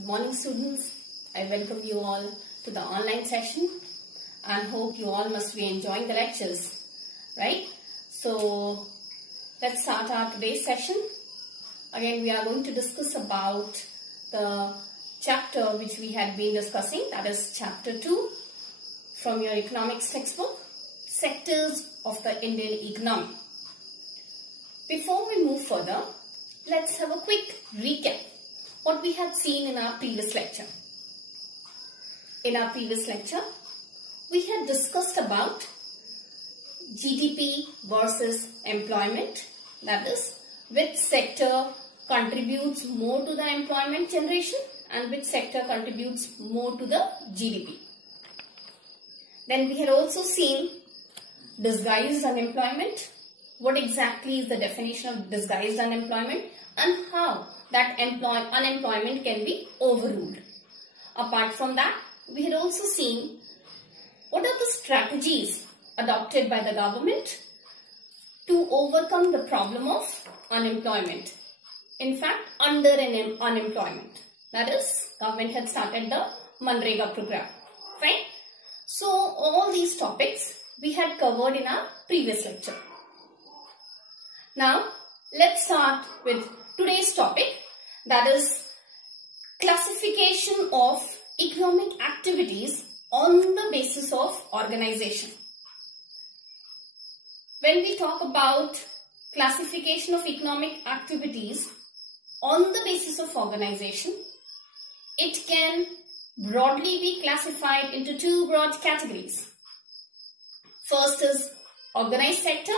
Good morning, students. I welcome you all to the online session and hope you all must be enjoying the lectures, right? So let's start our today's session. Again, we are going to discuss about the chapter which we had been discussing, that is chapter 2 from your economics textbook, sectors of the Indian economy. Before we move further, let's have a quick recap what we had seen in our previous lecture. In our previous lecture, we had discussed about GDP versus employment, that is, which sector contributes more to the employment generation and which sector contributes more to the GDP. Then we had also seen disguised unemployment. What exactly is the definition of disguised unemployment and how that unemployment can be overruled. Apart from that, we had also seen what are the strategies adopted by the government to overcome the problem of unemployment. In fact, unemployment. That is, government had started the Manrega program. Fine. So, all these topics we had covered in our previous lecture. Now, let's start with today's topic, that is classification of economic activities on the basis of organization. When we talk about classification of economic activities on the basis of organization, it can broadly be classified into two broad categories. First is organized sector,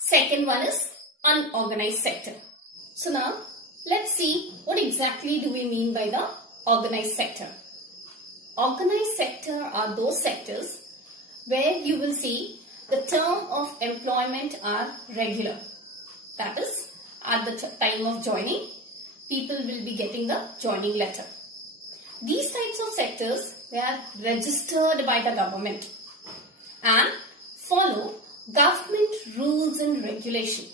second one is unorganized sector. So now, let's see what exactly do we mean by the organized sector. Organized sector are those sectors where you will see the term of employment are regular. That is, at the time of joining, people will be getting the joining letter. These types of sectors, they are registered by the government and follow government rules and regulation.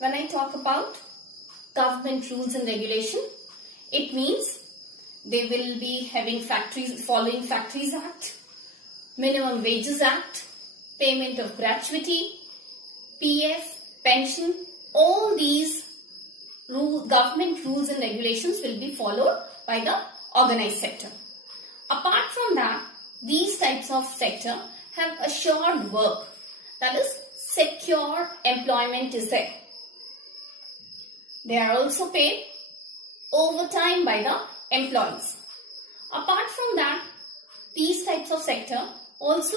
When I talk about government rules and regulation, it means they will be having factories, following Factories Act, Minimum Wages Act, payment of gratuity, PF, pension, all these government rules and regulations will be followed by the organized sector. Apart from that, these types of sector have assured work, that is, secure employment is there. They are also paid overtime by the employees. Apart from that, these types of sector also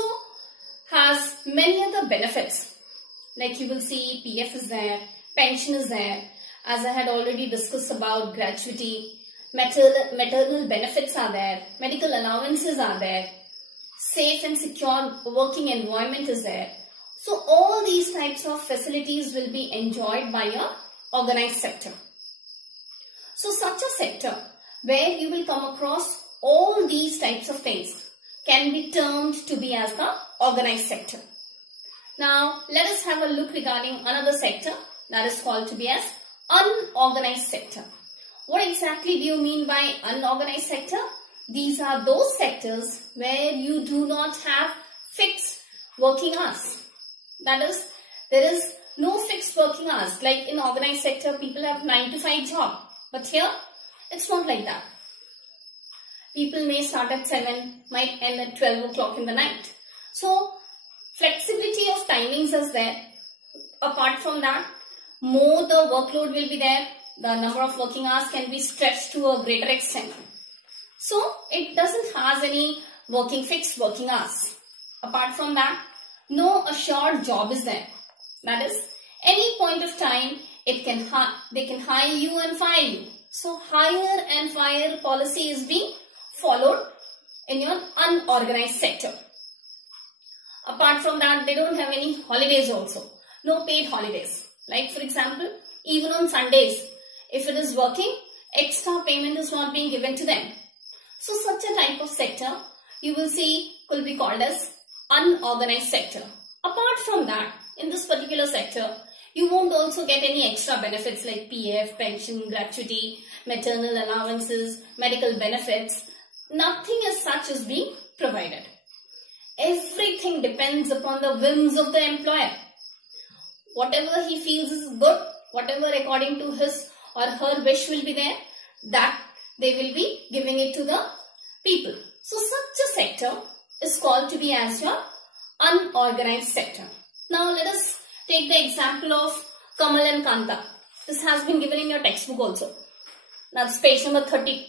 has many other benefits. Like you will see PF is there, pension is there. As I had already discussed about gratuity, maternal benefits are there, medical allowances are there, safe and secure working environment is there. So all these types of facilities will be enjoyed by a organized sector. So such a sector where you will come across all these types of things can be termed to be as the organized sector. Now let us have a look regarding another sector that is called to be as unorganized sector. What exactly do you mean by unorganized sector? These are those sectors where you do not have fixed working hours. That is, there is no fixed working hours. Like in organized sector, people have 9 to 5 job. But here, it's not like that. People may start at 7, might end at 12 o'clock in the night. So, flexibility of timings is there. Apart from that, more the workload will be there. The number of working hours can be stretched to a greater extent. So, it doesn't have any fixed working hours. Apart from that, no assured job is there. That is, any point of time, they can hire you and fire you. So, hire and fire policy is being followed in your unorganized sector. Apart from that, they don't have any holidays also. No paid holidays. Like for example, even on Sundays, if it is working, extra payment is not being given to them. So, such a type of sector, you will see, could be called as unorganized sector. Apart from that, in this particular sector, you won't also get any extra benefits like PF, pension, gratuity, maternal allowances, medical benefits. Nothing as such is being provided. Everything depends upon the whims of the employer. Whatever he feels is good, whatever according to his or her wish will be there, that they will be giving it to the people. So such a sector is called to be as your unorganized sector. Now let us take the example of Kamal and Kanta. This has been given in your textbook also. That's page number 30.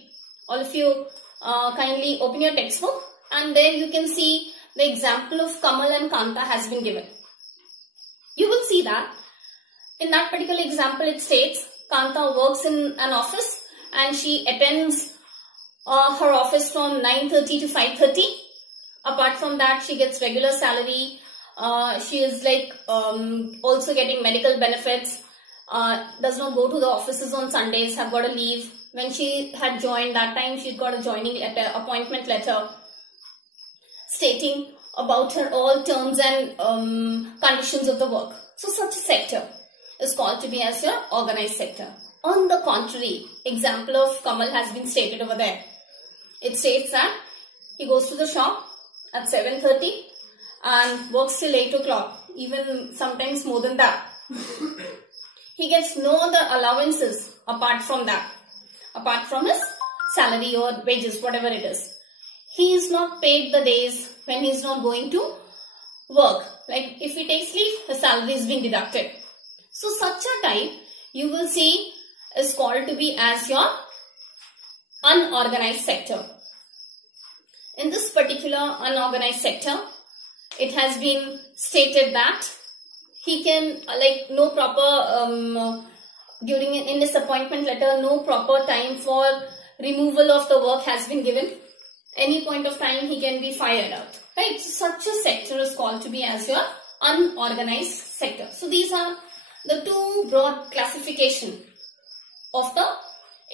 All of you kindly open your textbook and there you can see the example of Kamal and Kanta has been given. You will see that in that particular example it states Kanta works in an office and she attends her office from 9:30 to 5:30. Apart from that, she gets regular salary. She is like also getting medical benefits. Does not go to the offices on Sundays, have got a leave. When she had joined that time, she got a joining letter, appointment letter stating about her all terms and conditions of the work. So such a sector is called to be as your organized sector. On the contrary, example of Kamal has been stated over there. It states that he goes to the shop at 7:30 and works till 8 o'clock, even sometimes more than that. He gets no other allowances apart from that, apart from his salary or wages, whatever it is. He is not paid the days when he is not going to work. Like if he takes leave, his salary is being deducted. So such a type you will see is called to be as your unorganized sector. In this particular unorganized sector, it has been stated that he can like no proper during in his appointment letter, no proper time for removal of the work has been given. Any point of time he can be fired out. Right? So such a sector is called to be as your unorganized sector. So these are the two broad classification of the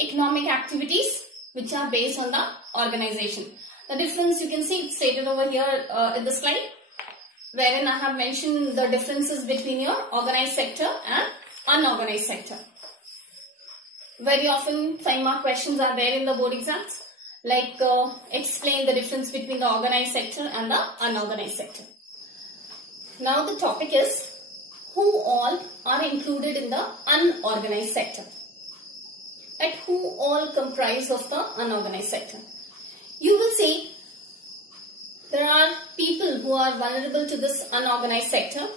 economic activities which are based on the organization. The difference you can see it's stated over here in the slide, wherein I have mentioned the differences between your organized sector and unorganized sector. Very often 5-mark questions are there in the board exams, like explain the difference between the organized sector and the unorganized sector. Now the topic is who all are included in the unorganized sector. And who all comprise of the unorganized sector. You will see there are people who are vulnerable to this unorganized sector.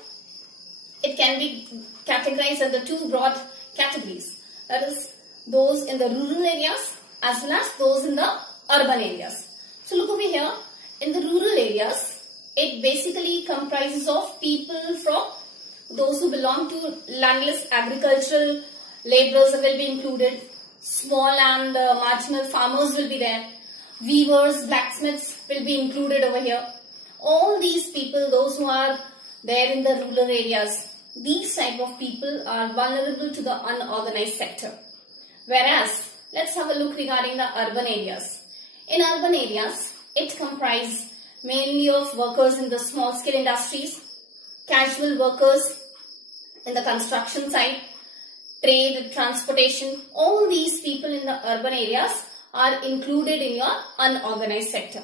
It can be categorized under two broad categories. That is those in the rural areas as well as those in the urban areas. So look over here. In the rural areas, it basically comprises of people from those who belong to landless agricultural laborers will be included. Small and marginal farmers will be there. Weavers, blacksmiths will be included over here. All these people, those who are there in the rural areas, these type of people are vulnerable to the unorganized sector. Whereas, let's have a look regarding the urban areas. In urban areas, it comprises mainly of workers in the small scale industries, casual workers in the construction side, trade, transportation. All these people in the urban areas are included in your unorganized sector.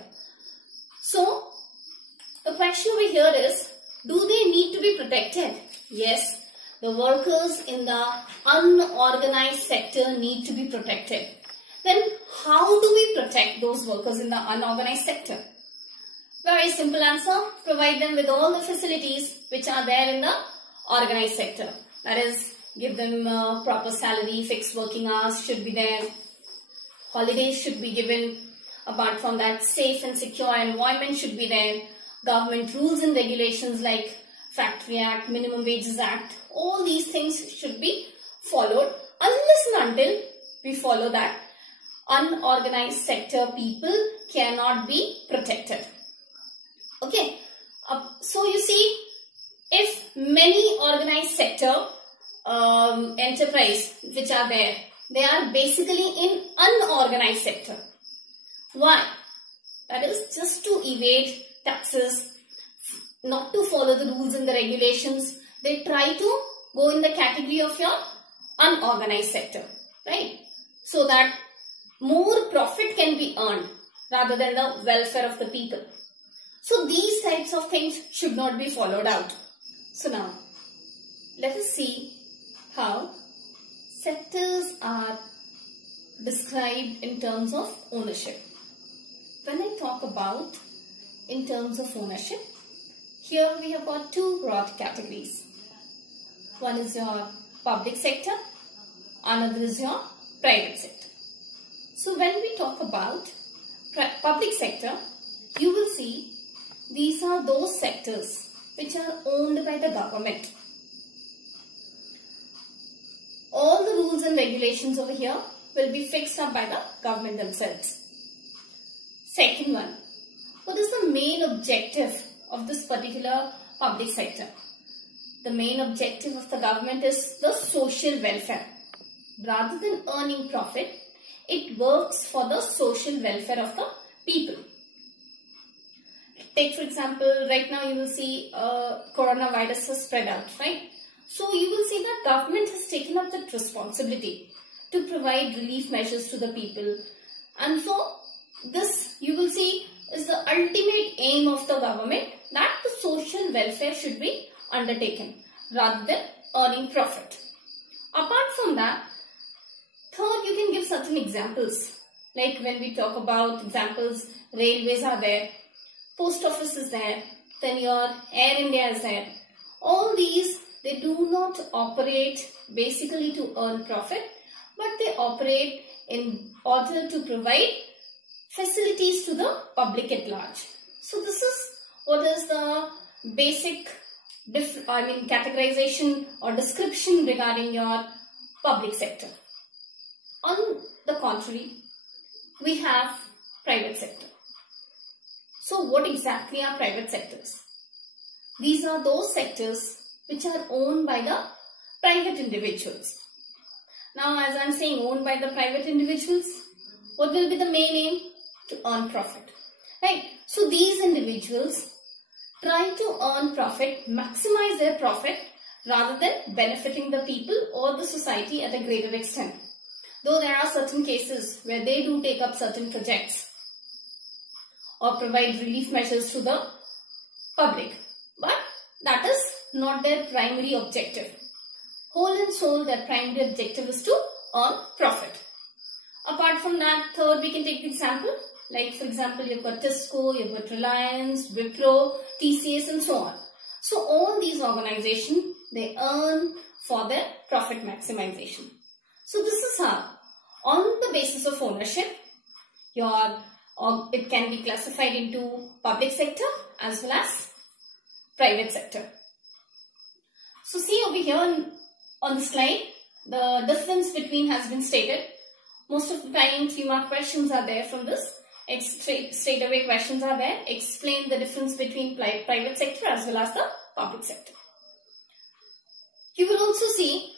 So, the question over here is, do they need to be protected? Yes, the workers in the unorganized sector need to be protected. Then, how do we protect those workers in the unorganized sector? Very simple answer, provide them with all the facilities which are there in the organized sector. That is, give them proper salary, fixed working hours should be there. Holidays should be given. Apart from that, safe and secure environment should be there. Government rules and regulations like Factory Act, Minimum Wages Act, all these things should be followed. Unless and until we follow that, unorganized sector people cannot be protected. Okay. So you see, if many organized sector enterprise which are there, they are basically in unorganized sector. Why? That is just to evade taxes, not to follow the rules and the regulations. They try to go in the category of your unorganized sector, right? so that more profit can be earned rather than the welfare of the people. So these types of things should not be followed out. So now let us see how sectors are described in terms of ownership. When I talk about in terms of ownership, here we have got two broad categories. One is your public sector, another is your private sector. So when we talk about public sector, you will see these are those sectors which are owned by the government. All the rules and regulations over here will be fixed up by the government themselves. Second one, what is the main objective of this particular public sector? The main objective of the government is the social welfare. Rather than earning profit, it works for the social welfare of the people. Take for example, right now you will see coronavirus has spread out, right? So you will see that government has taken up that responsibility to provide relief measures to the people. And so this you will see is the ultimate aim of the government, that the social welfare should be undertaken rather than earning profit. Apart from that, third, you can give certain examples. Like when we talk about examples, railways are there, post office is there, then your Air India is there. All these, they do not operate basically to earn profit, but they operate in order to provide facilities to the public at large. So this is what is the basic categorization or description regarding your public sector. On the contrary, we have private sector. So what exactly are private sectors? These are those sectors which are owned by the private individuals. Now as I am saying owned by the private individuals, what will be the main aim? To earn profit, right? So these individuals try to earn profit, maximize their profit rather than benefiting the people or the society at a greater extent. Though there are certain cases where they do take up certain projects or provide relief measures to the public, but that is not their primary objective. Whole and soul, their primary objective is to earn profit. Apart from that, third, we can take the example. Like for example, you've got Tisco, you've got Reliance, Wipro, TCS and so on. So all these organizations, they earn for their profit maximization. So this is how, on the basis of ownership, it can be classified into public sector as well as private sector. So see over here on the slide, the difference between has been stated. Most of the time 3-mark questions are there from this. Straight away questions are there. Explain the difference between private sector as well as the public sector. You will also see,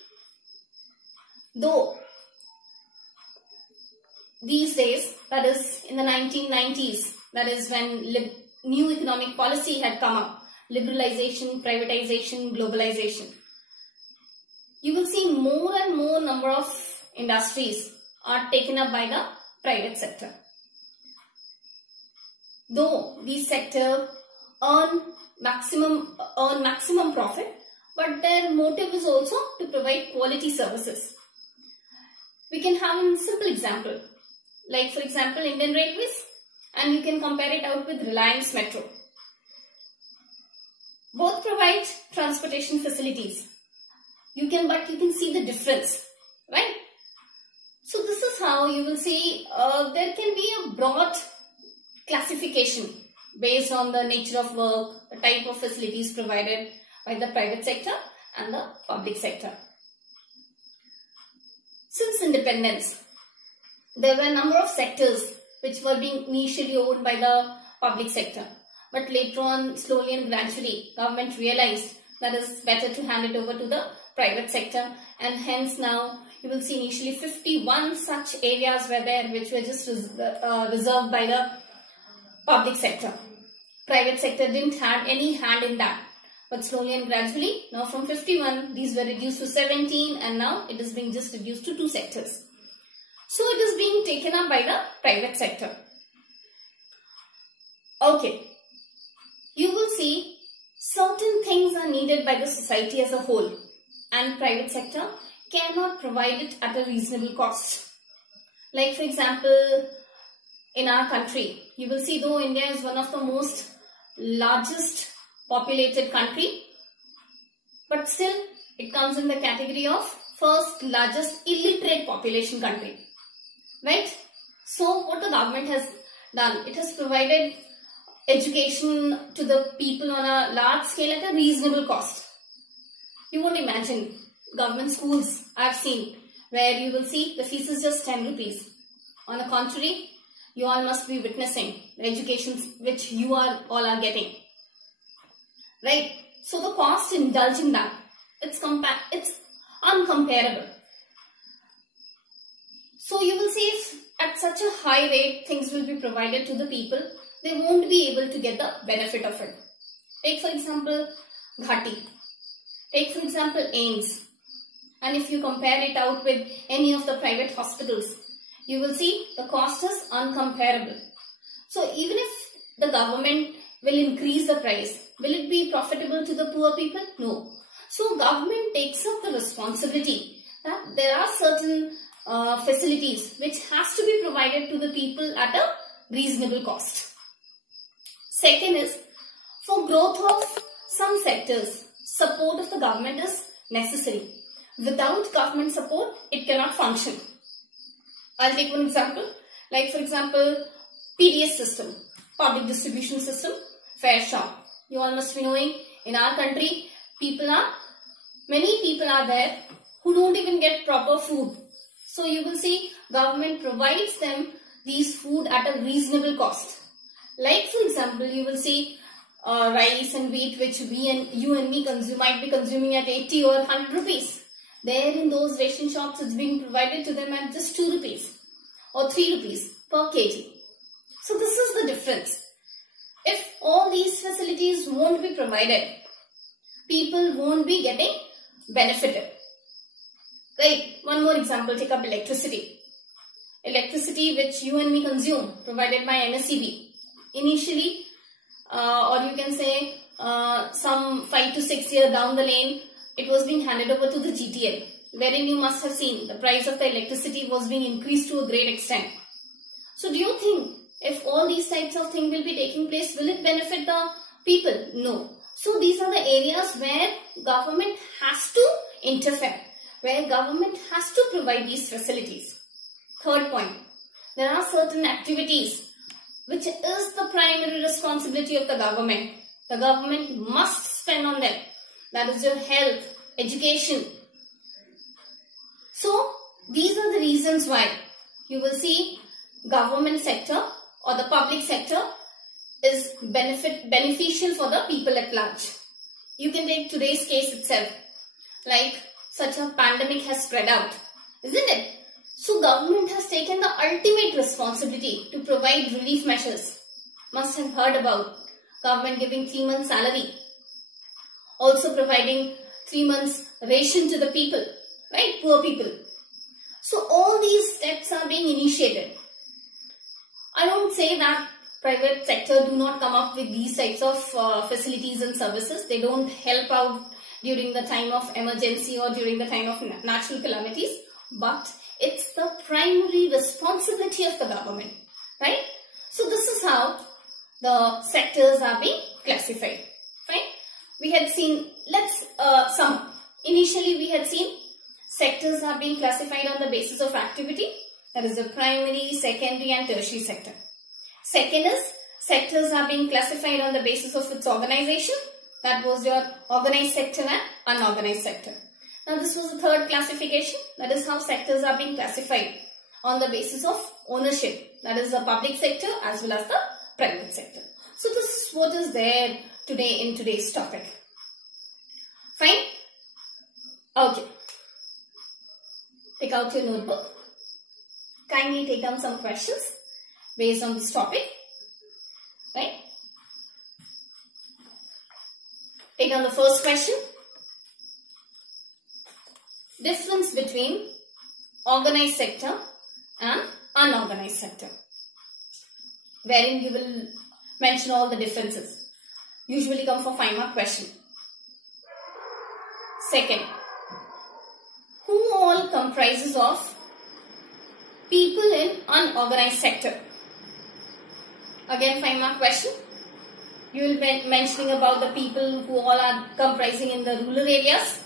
though these days, that is in the 1990s, that is when new economic policy had come up, liberalization, privatization, globalization. You will see more and more number of industries are taken up by the private sector. Though these sectors earn maximum profit, but their motive is also to provide quality services. We can have a simple example, like for example Indian Railways, and you can compare it out with Reliance Metro. Both provide transportation facilities. You can see the difference, right? So this is how you will see there can be a broad classification based on the nature of work, the type of facilities provided by the private sector and the public sector. Since independence, there were a number of sectors which were being initially owned by the public sector. But later on, slowly and gradually, government realized that it's better to hand it over to the private sector, and hence now you will see initially 51 such areas were there which were just reserved by the public sector. Private sector didn't have any hand in that. But slowly and gradually, now from 51, these were reduced to 17 and now it is being just reduced to 2 sectors. So it is being taken up by the private sector. Okay. You will see certain things are needed by the society as a whole, and private sector cannot provide it at a reasonable cost. Like for example, in our country, you will see though India is one of the most largest populated country, but still it comes in the category of first largest illiterate population country, right? So what the government has done, it has provided education to the people on a large scale at a reasonable cost. You won't imagine government schools I've seen where you will see the fees is just 10 rupees. On the contrary, you all must be witnessing the education which you all are getting, right? So the cost indulging that, it's uncomparable. So you will see if at such a high rate things will be provided to the people, they won't be able to get the benefit of it. Take for example Ghati, take for example AIIMS, and if you compare it out with any of the private hospitals, you will see the cost is uncomparable. So even if the government will increase the price, will it be profitable to the poor people? No. So government takes up the responsibility that there are certain facilities which has to be provided to the people at a reasonable cost. Second is, for growth of some sectors, support of the government is necessary. Without government support, it cannot function. I'll take one example. Like for example, PDS system, public distribution system, fair shop. You all must be knowing in our country, many people are there who don't even get proper food. So you will see government provides them these food at a reasonable cost. Like for example, you will see rice and wheat which you and me might be consuming at 80 or 100 rupees. There in those ration shops, it's being provided to them at just 2 rupees or 3 rupees per kg. So this is the difference. If all these facilities won't be provided, people won't be getting benefited. Right? One more example, take up electricity. Electricity which you and me consume, provided by MSEB. Initially, or you can say some 5 to 6 years down the lane, it was being handed over to the GTL, wherein you must have seen the price of the electricity was being increased to a great extent. So do you think if all these types of things will be taking place, will it benefit the people? No. So these are the areas where government has to interfere, where government has to provide these facilities. Third point, there are certain activities which is the primary responsibility of the government. The government must spend on them. That is your health, education. So these are the reasons why you will see government sector or the public sector is beneficial for the people at large. You can take today's case itself. Like such a pandemic has spread out, isn't it? So government has taken the ultimate responsibility to provide relief measures. Must have heard about government giving 3 months salary. Also providing 3 months ration to the people, right? Poor people. So all these steps are being initiated. I don't say that private sector do not come up with these types of facilities and services. They don't help out during the time of emergency or during the time of natural calamities. But it's the primary responsibility of the government, right? So this is how the sectors are being classified, right? We had seen, initially we had seen sectors are being classified on the basis of activity. That is the primary, secondary and tertiary sector. Second is, sectors are being classified on the basis of its organization. That was your organized sector and unorganized sector. Now this was the third classification. That is how sectors are being classified on the basis of ownership. That is the public sector as well as the private sector. So this is what is there today in today's topic. Fine? Okay. Take out your notebook. Kindly take down some questions based on this topic. Right? Take down the first question. Difference between organized sector, and unorganized sector, wherein you will mention all the differences. Usually come for 5-mark question. Second, who all comprises of people in unorganized sector? Again 5-mark question. You will be mentioning about the people who all are comprising in the rural areas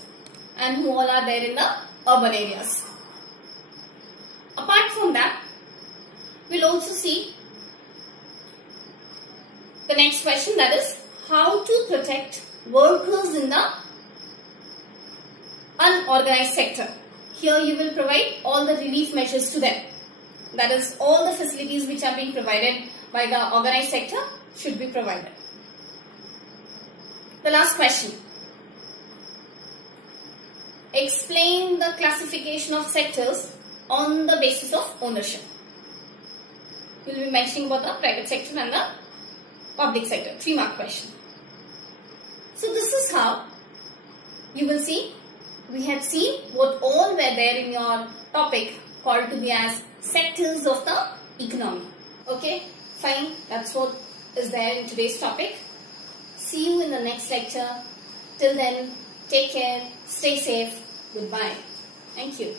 and who all are there in the urban areas. Apart from that, we'll also see the next question, that is how to protect workers in the unorganized sector. Here you will provide all the relief measures to them. That is, all the facilities which are being provided by the organized sector should be provided. The last question. Explain the classification of sectors on the basis of ownership. We will be mentioning about the private sector and the public sector. 3-mark question. So this is how you will see we have seen what all were there in your topic called to be as sectors of the economy. Okay, fine. That's what is there in today's topic. See you in the next lecture. Till then, take care, stay safe. Goodbye. Thank you.